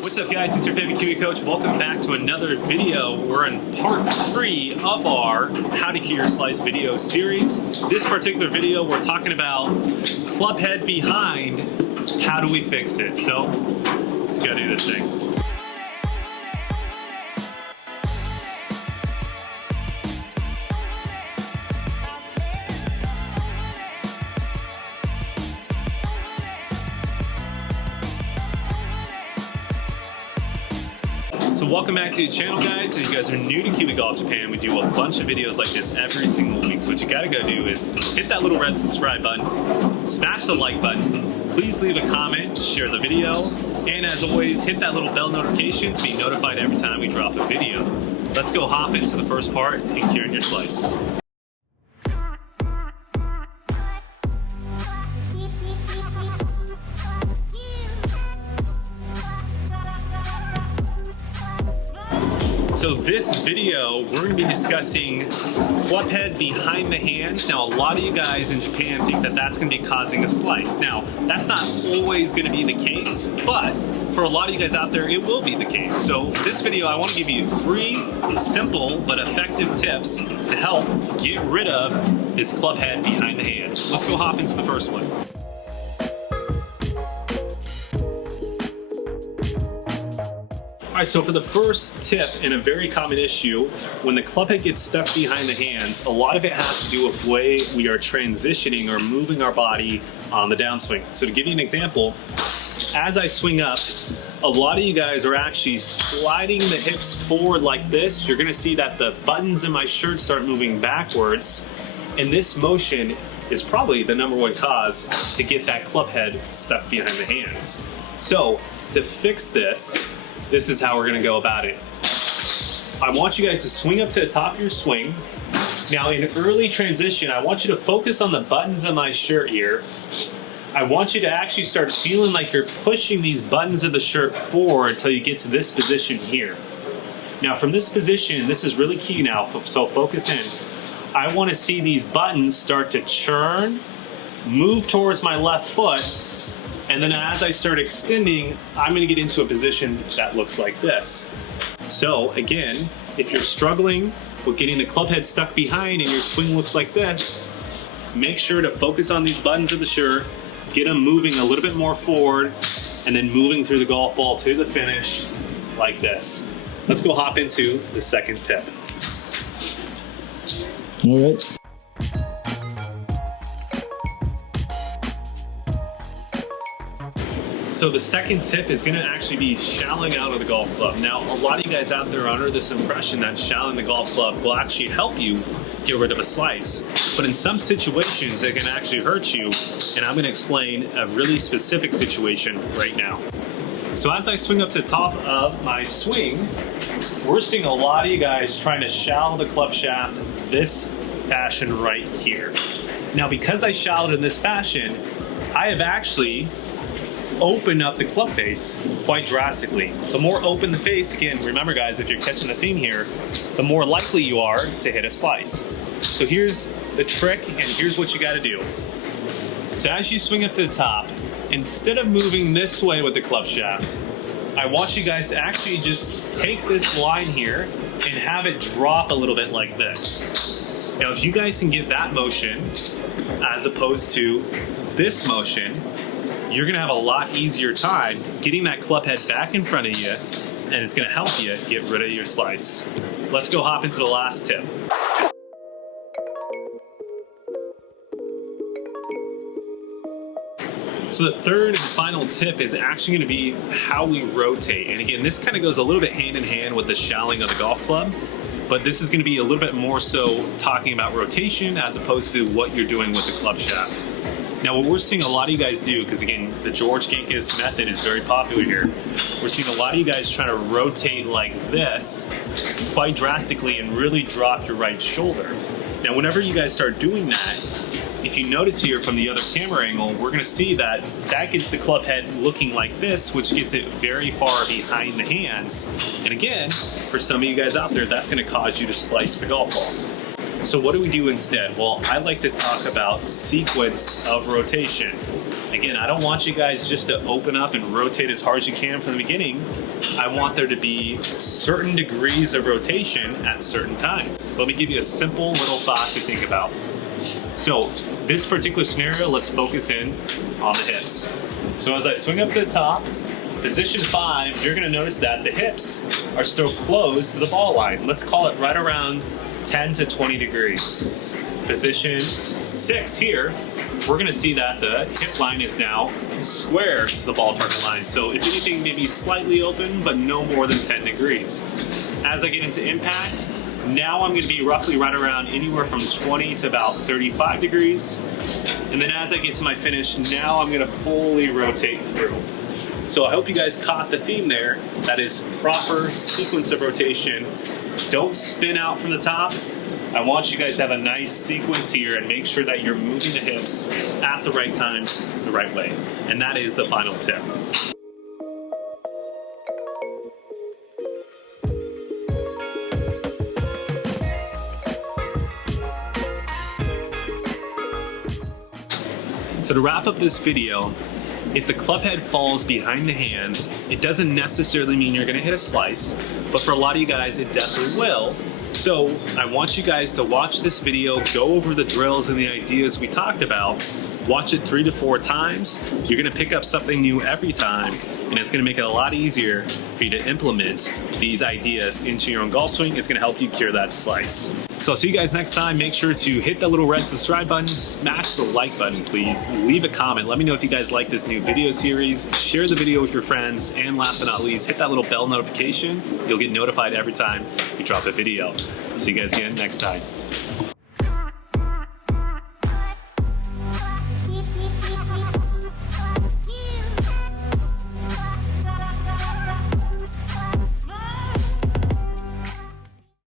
What's up guys, it's your favorite Kiwi coach. Welcome back to another video. We're in part 3 of our How to Cure Your Slice video series. This particular video, we're talking about club head behind. How do we fix it? So let's go do this thing. So welcome back to the channel, guys. If you guys are new to Kiwi Golf Japan, we do a bunch of videos like this every single week. So what you gotta go do is hit that little red subscribe button, smash the like button, please leave a comment, share the video, and as always, hit that little bell notification to be notified every time we drop a video. Let's go hop into the first part in curing your slice. So this video, we're going to be discussing club head behind the hands. Now, a lot of you guys in Japan think that that's going to be causing a slice. Now, that's not always going to be the case, but for a lot of you guys out there, it will be the case. So this video, I want to give you 3 simple but effective tips to help get rid of this club head behind the hands. Let's go hop into the first one. Alright, so for the first tip, and a very common issue, when the club head gets stuck behind the hands, a lot of it has to do with the way we are transitioning or moving our body on the downswing. So to give you an example, as I swing up, a lot of you guys are actually sliding the hips forward like this. You're going to see that the buttons in my shirt start moving backwards, and this motion is probably the #1 cause to get that club head stuck behind the hands. So to fix this, this is how we're gonna go about it. I want you guys to swing up to the top of your swing. Now in early transition, I want you to focus on the buttons of my shirt here. I want you to actually start feeling like you're pushing these buttons of the shirt forward until you get to this position here. Now from this position, this is really key now, so focus in. I wanna see these buttons start to churn, move towards my left foot, and then as I start extending, I'm gonna get into a position that looks like this. So again, if you're struggling with getting the club head stuck behind and your swing looks like this, make sure to focus on these buttons of the shirt, get them moving a little bit more forward, and then moving through the golf ball to the finish like this. Let's go hop into the second tip. All right. So the second tip is going to actually be shallowing out of the golf club. Now, a lot of you guys out there are under this impression that shallowing the golf club will actually help you get rid of a slice. But in some situations, it can actually hurt you. And I'm going to explain a really specific situation right now. So as I swing up to the top of my swing, we're seeing a lot of you guys trying to shallow the club shaft this fashion right here. Now, because I shallowed in this fashion, I have actually open up the club face quite drastically. The more open the face, again, remember guys, if you're catching the theme here, the more likely you are to hit a slice. So here's the trick, and here's what you got to do. So as you swing up to the top, instead of moving this way with the club shaft, I want you guys to actually just take this line here and have it drop a little bit like this. Now if you guys can get that motion as opposed to this motion, you're gonna have a lot easier time getting that club head back in front of you, and it's gonna help you get rid of your slice. Let's go hop into the last tip. So the third and final tip is actually gonna be how we rotate. And again, this kind of goes a little bit hand in hand with the shallowing of the golf club, but this is gonna be a little bit more so talking about rotation as opposed to what you're doing with the club shaft. Now what we're seeing a lot of you guys do, because again, the George Genghis method is very popular here, we're seeing a lot of you guys trying to rotate like this quite drastically and really drop your right shoulder. Now whenever you guys start doing that, if you notice here from the other camera angle, we're gonna see that that gets the club head looking like this, which gets it very far behind the hands. And again, for some of you guys out there, that's gonna cause you to slice the golf ball. So what do we do instead? Well, I like to talk about sequence of rotation. Again, I don't want you guys just to open up and rotate as hard as you can from the beginning. I want there to be certain degrees of rotation at certain times. So let me give you a simple little thought to think about. So this particular scenario, let's focus in on the hips. So as I swing up to the top, position 5, you're gonna notice that the hips are still close to the ball line. Let's call it right around 10 to 20 degrees. Position 6 here, we're gonna see that the hip line is now square to the ball target line. So if anything, maybe slightly open, but no more than 10 degrees. As I get into impact, now I'm gonna be roughly right around anywhere from 20 to about 35 degrees. And then as I get to my finish, now I'm gonna fully rotate through. So I hope you guys caught the theme there. That is proper sequence of rotation. Don't spin out from the top. I want you guys to have a nice sequence here and make sure that you're moving the hips at the right time, the right way. And that is the final tip. So to wrap up this video, if the club head falls behind the hands, it doesn't necessarily mean you're gonna hit a slice, but for a lot of you guys, it definitely will. So I want you guys to watch this video, go over the drills and the ideas we talked about, watch it 3 to 4 times. You're gonna pick up something new every time, and it's gonna make it a lot easier for you to implement these ideas into your own golf swing. It's gonna help you cure that slice. So I'll see you guys next time. Make sure to hit that little red subscribe button, smash the like button, please. Leave a comment. Let me know if you guys like this new video series. Share the video with your friends. And last but not least, hit that little bell notification. You'll get notified every time we drop a video. I'll see you guys again next time.